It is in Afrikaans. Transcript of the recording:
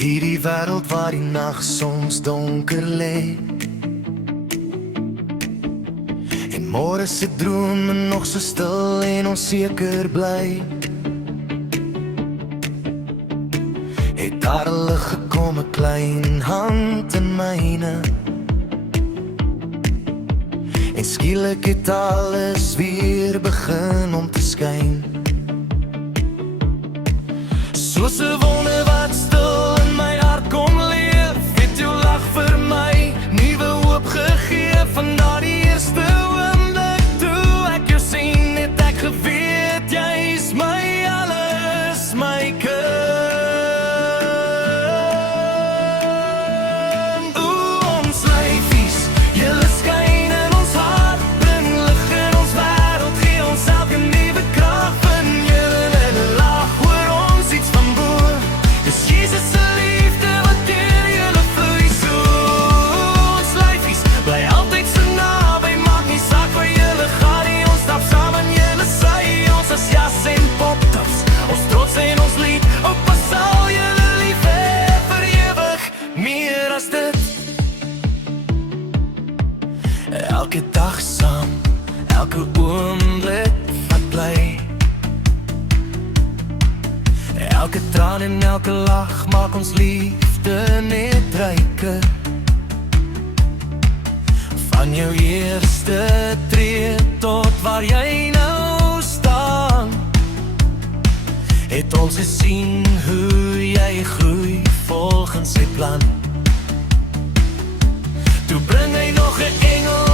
Hierdie wêreld waar die nag soms donker lê, en môre se drome nog so stil en onseker bly, het daar 'n lig gekom, 'n klein hand in myne, en skielik het alles weer begin om te skyn. Soos 'n wonder wat stil in my hart kom leef, het jou lag vir my nuwe hoop gegee. Van daardie eerste oomblik toe ek jou sien, het ek geweet jy is my alles, my kind. Ons lyfies, julle skyn in ons hart, bring lig in ons wêreld, gee ons elke nuwe krag van julle lag oor ons iets van bo. Dis Jesus se liefde wat deur julle vloei. So ons lyfies bly altyd so naby, maak nie saak waar julle gaan nie, ons stap saam in julle sy. Ons is jas en poptops, ons trots en ons lied, Oupa sal julle lief hê vir ewig, meer as dit. Elke dag saam, elke oomblik wat bly, elke traan en elke lach maak ons liefde net ryker. Van jou eerste tree tot waar jy nou staan, het ons gesien hoe jy groei volgens sy plan. Toe bring hy nog 'n engel